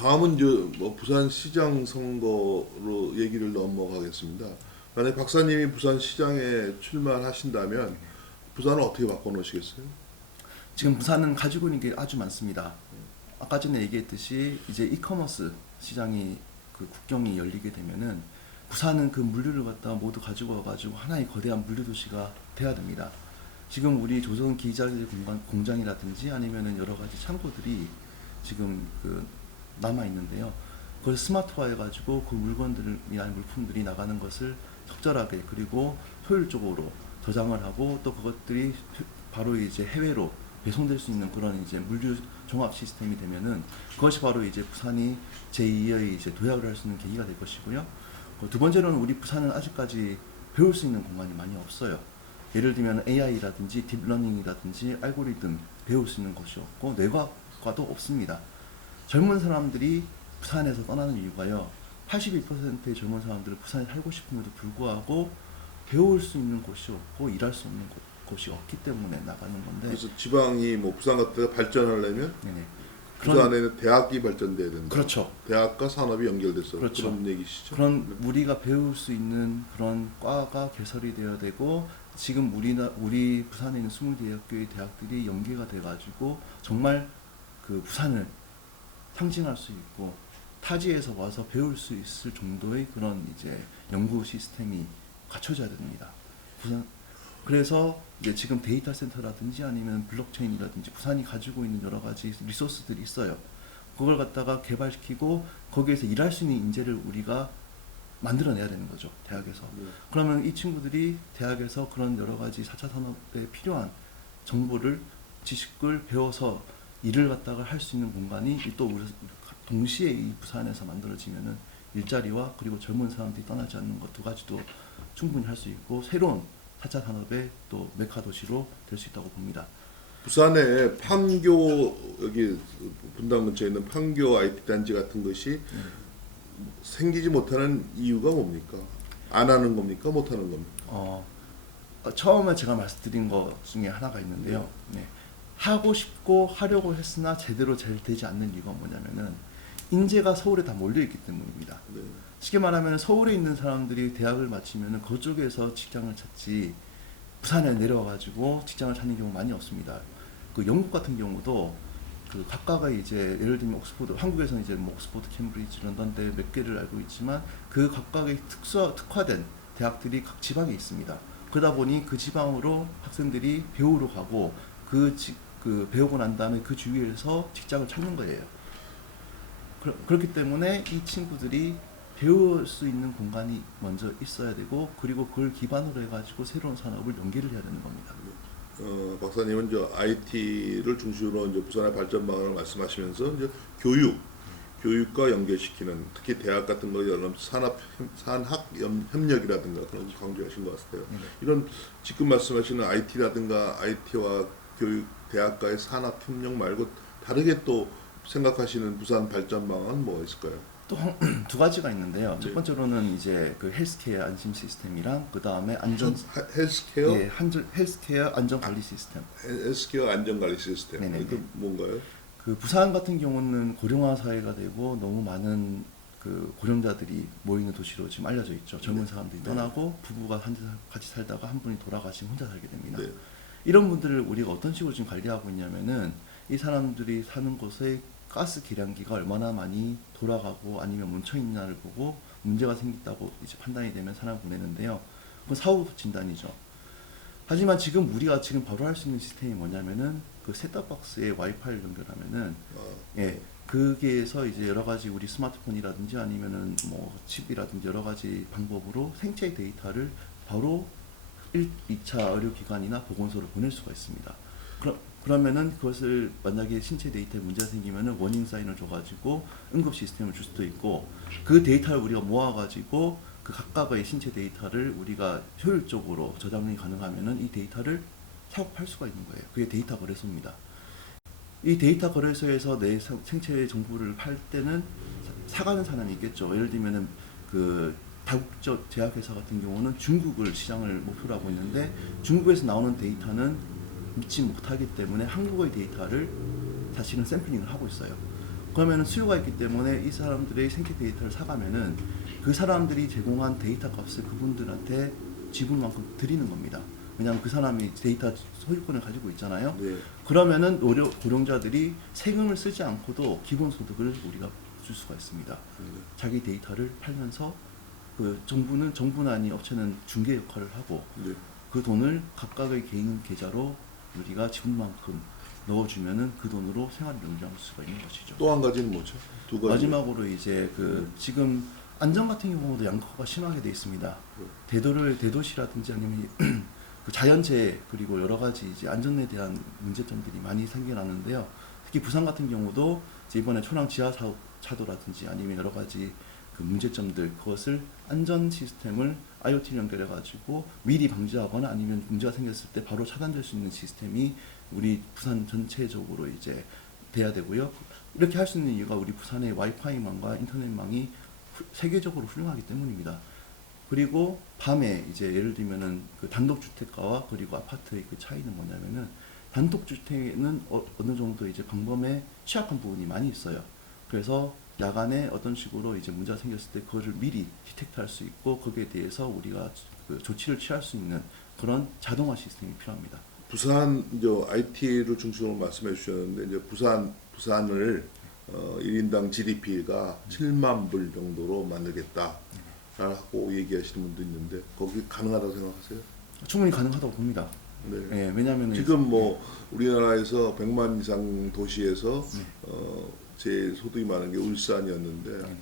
다음은 이제 뭐 부산시장 선거로 얘기를 넘어가겠습니다. 만약 박사님이 부산시장에 출마하신다면 부산을 어떻게 바꿔놓으시겠어요? 지금 부산은 가지고 있는 게 아주 많습니다. 아까 전에 얘기했듯이 이제 이커머스 시장이 그 국경이 열리게 되면은 부산은 그 물류를 갖다 모두 가지고 와가지고 하나의 거대한 물류 도시가 돼야 됩니다. 지금 우리 조선 기자재 공장이라든지 아니면은 여러 가지 창고들이 지금 그 남아 있는데요. 그걸 스마트화해가지고 그 물건들이나 물품들이 나가는 것을 적절하게 그리고 효율적으로 저장을 하고 또 그것들이 바로 이제 해외로 배송될 수 있는 그런 이제 물류 종합 시스템이 되면은 그것이 바로 이제 부산이 제2의 이제 도약을 할 수 있는 계기가 될 것이고요. 두 번째로는 우리 부산은 아직까지 배울 수 있는 공간이 많이 없어요. 예를 들면 AI라든지 딥러닝이라든지 알고리즘 배울 수 있는 것이 없고 뇌과학과도 없습니다. 젊은 사람들이 부산에서 떠나는 이유가요. 82%의 젊은 사람들은 부산에 살고 싶음에도 불구하고 배울 수 있는 곳이 없고 일할 수 없는 곳이 없기 때문에 나가는 건데. 그래서 지방이 뭐 부산 같은 데가 발전하려면 네네. 부산에는 대학이 발전돼야 된다. 그렇죠. 대학과 산업이 연결돼서 그렇죠. 그런 얘기시죠. 그런 우리가 배울 수 있는 그런 과가 개설이 되어야 되고 지금 우리 부산에 있는 20개의 대학들이 연계가 돼가지고 정말 그 부산을 상징할 수 있고 타지에서 와서 배울 수 있을 정도의 그런 이제 연구 시스템이 갖춰져야 됩니다. 부산 그래서 이제 지금 데이터 센터라든지 아니면 블록체인이라든지 부산이 가지고 있는 여러 가지 리소스들이 있어요. 그걸 갖다가 개발시키고 거기에서 일할 수 있는 인재를 우리가 만들어내야 되는 거죠. 대학에서. 그러면 이 친구들이 대학에서 그런 여러 가지 4차 산업에 필요한 정보를 지식을 배워서 일을 갖다가 할 수 있는 공간이 또 우리 동시에 이 부산에서 만들어지면은 일자리와 그리고 젊은 사람들이 떠나지 않는 것 두 가지도 충분히 할 수 있고 새로운 4차 산업의 또 메카 도시로 될 수 있다고 봅니다. 부산에 판교 여기 분당 근처에 있는 판교 IT 단지 같은 것이 생기지 못하는 이유가 뭡니까? 안 하는 겁니까? 못 하는 겁니까? 처음에 제가 말씀드린 것 중에 하나가 있는데요. 네. 하고 싶고 하려고 했으나 제대로 잘 되지 않는 이유가 뭐냐면은 인재가 서울에 다 몰려 있기 때문입니다. 네. 쉽게 말하면 서울에 있는 사람들이 대학을 마치면은 그쪽에서 직장을 찾지 부산에 내려와가지고 직장을 찾는 경우 많이 없습니다. 그 영국 같은 경우도 그 각각의 이제 예를 들면 옥스포드 한국에서는 이제 뭐 옥스포드, 캠브리지, 런던대 몇 개를 알고 있지만 그 각각의 특화된 대학들이 각 지방에 있습니다. 그러다 보니 그 지방으로 학생들이 배우러 가고 그 배우고 난 다음에 그 주위에서 직장을 찾는 거예요. 그렇기 때문에 이 친구들이 배울 수 있는 공간이 먼저 있어야 되고 그리고 그걸 기반으로 해가지고 새로운 산업을 연계를 해야 되는 겁니다. 박사님은 이제 IT를 중심으로 이제 부산의 발전 방안을 말씀하시면서 이제 교육과 연계시키는 특히 대학 같은 거 여러 산학 협력이라든가 그런 거 강조하신 것 같아요. 이런 지금 말씀하시는 IT라든가 IT와 교육 대학과의 산학 협력 말고 다르게 또 생각하시는 부산 발전 방안 뭐가 있을까요? 또 두 가지가 있는데요. 네. 첫 번째로는 이제 그 헬스케어 안심 시스템이랑 그 다음에 헬스케어? 예, 헬스케어 안전 관리 시스템. 헬스케어 안전관리 시스템. 네네네. 이게 뭔가요? 그 부산 같은 경우는 고령화 사회가 되고 너무 많은 그 고령자들이 모이는 도시로 지금 알려져 있죠. 젊은 사람들이 떠나고 부부가 같이 살다가 한 분이 돌아가시면 혼자 살게 됩니다. 네. 이런 분들을 우리가 어떤 식으로 지금 관리하고 있냐면은 이 사람들이 사는 곳에 가스 계량기가 얼마나 많이 돌아가고 아니면 멈춰 있냐를 보고 문제가 생겼다고 이제 판단이 되면 사람을 보내는데요. 그건 사후 진단이죠. 하지만 지금 우리가 지금 바로 할 수 있는 시스템이 뭐냐면은 그 셋탑박스에 와이파이를 연결하면은 예 거기에서 이제 여러 가지 우리 스마트폰이라든지 아니면은 뭐 칩이라든지 여러 가지 방법으로 생체 데이터를 바로 2차 의료기관이나 보건소로 보낼 수가 있습니다. 그러면은 그것을 만약에 신체 데이터에 문제가 생기면은 워닝 사인을 줘가지고 응급 시스템을 줄 수도 있고 그 데이터를 우리가 모아가지고 그 각각의 신체 데이터를 우리가 효율적으로 저장이 가능하면은 이 데이터를 사고 팔 수가 있는 거예요. 그게 데이터 거래소입니다. 이 데이터 거래소에서 내 생체 정보를 팔 때는 사가는 사람이 있겠죠. 예를 들면은 그 다국적 제약회사 같은 경우는 중국을 시장을 목표로 하고 있는데 중국에서 나오는 데이터는 믿지 못하기 때문에 한국의 데이터를 사실은 샘플링을 하고 있어요. 그러면은 수요가 있기 때문에 이 사람들의 생태 데이터를 사가면은 그 사람들이 제공한 데이터 값을 그분들한테 지분만큼 드리는 겁니다. 왜냐하면 그 사람이 데이터 소유권을 가지고 있잖아요. 네. 그러면은 고령자들이 세금을 쓰지 않고도 기본소득을 우리가 줄 수가 있습니다. 자기 데이터를 팔면서 그 정부는 아닌 업체는 중개 역할을 하고 네. 그 돈을 각각의 개인 계좌로 우리가 지분만큼 넣어주면은 그 돈으로 생활을 영위할 수가 있는 것이죠. 또 한 가지는 뭐죠? 두 가지. 마지막으로 이제 그 지금 안전 같은 경우도 양극화가 심하게 돼 있습니다. 대도시라든지 아니면 그 자연재해 그리고 여러 가지 이제 안전에 대한 문제점들이 많이 생겨나는데요. 특히 부산 같은 경우도 이제 이번에 초랑 지하 사업 차도라든지 아니면 여러 가지 그 문제점들 그것을 안전 시스템을 IoT 연결해 가지고 미리 방지하거나 아니면 문제가 생겼을 때 바로 차단될 수 있는 시스템이 우리 부산 전체적으로 이제 돼야 되고요. 이렇게 할 수 있는 이유가 우리 부산의 와이파이망과 인터넷망이 세계적으로 훌륭하기 때문입니다. 그리고 밤에 이제 예를 들면은 그 단독주택가와 그리고 아파트의 그 차이는 뭐냐면은 단독주택은 어느 정도 이제 방범에 취약한 부분이 많이 있어요. 그래서 야간에 어떤 식으로 이제 문제가 생겼을 때 그거를 미리 디텍트할 수 있고 거기에 대해서 우리가 그 조치를 취할 수 있는 그런 자동화 시스템이 필요합니다. 부산 이제 IT를 중심으로 말씀해 주셨는데 이제 부산을 1인당 GDP가 7만 불 정도로 만들겠다라고 얘기하시는 분도 있는데 거기 가능하다고 생각하세요? 충분히 가능하다고 봅니다. 네. 예, 왜냐하면 지금 뭐 우리나라에서 100만 이상 도시에서 제일 소득이 많은 게 울산이었는데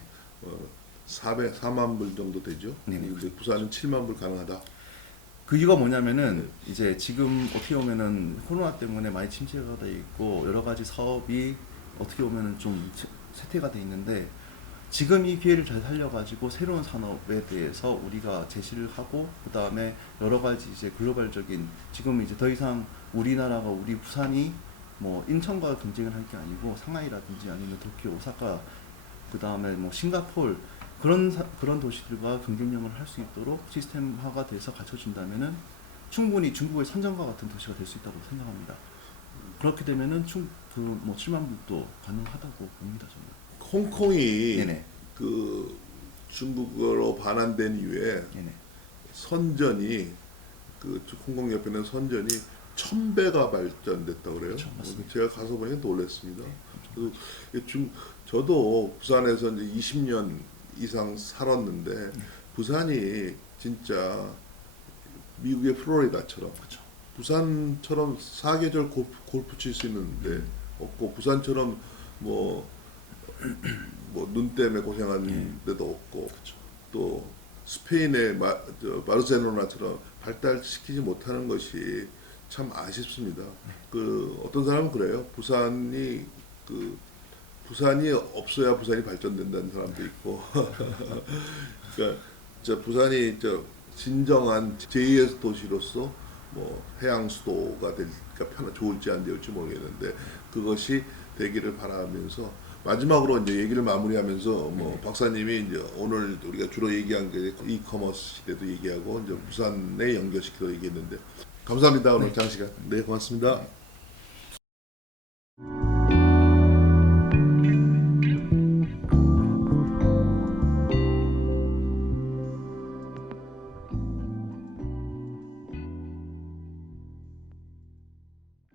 4만 불 정도 되죠. 근데 부산은 7만 불 가능하다. 그 이유가 뭐냐면은 이제 지금 어떻게 보면은 코로나 때문에 많이 침체가 돼 있고 여러 가지 사업이 어떻게 보면은 좀 쇠퇴가 돼 있는데 지금 이 기회를 잘 살려가지고 새로운 산업에 대해서 우리가 제시를 하고 그 다음에 여러 가지 이제 글로벌적인 지금 이제 더 이상 우리나라가 우리 부산이 뭐 인천과 경쟁을 할 게 아니고 상하이라든지 아니면 도쿄, 오사카 그 다음에 뭐 싱가포르 그런 도시들과 경쟁력을 할 수 있도록 시스템화가 돼서 갖춰진다면은 충분히 중국의 선전과 같은 도시가 될 수 있다고 생각합니다. 그렇게 되면은 뭐 7만 불도 가능하다고 봅니다 저는. 홍콩이 네네. 그 중국어로 반환된 이후에 네네. 선전이 그 홍콩 옆에는 선전이 1000배가 발전됐다고 그래요. 그렇죠, 맞습니다. 제가 가서 보니까 놀랐습니다. 그래서 저도 부산에서 이제 20년 이상 살았는데 부산이 진짜 미국의 플로리다처럼 그렇죠. 부산처럼 사계절 골프 칠 수 있는 데 없고 부산처럼 뭐 눈 때문에 고생하는 데도 없고 또 스페인의 바르셀로나처럼 발달시키지 못하는 것이 참 아쉽습니다. 그 어떤 사람은 그래요. 부산이 없어야 부산이 발전된다는 사람도 있고. 그러니까 부산이 진정한 제2의 도시로서 뭐 해양 수도가 될까 좋을지 안 좋을지 모르겠는데 그것이 되기를 바라면서 마지막으로 이제 얘기를 마무리하면서 뭐 박사님이 이제 오늘 우리가 주로 얘기한 게 이커머스 시대도 얘기하고 이제 부산에 연결시켜서 얘기했는데 감사합니다. 오늘 장시간. 네, 고맙습니다.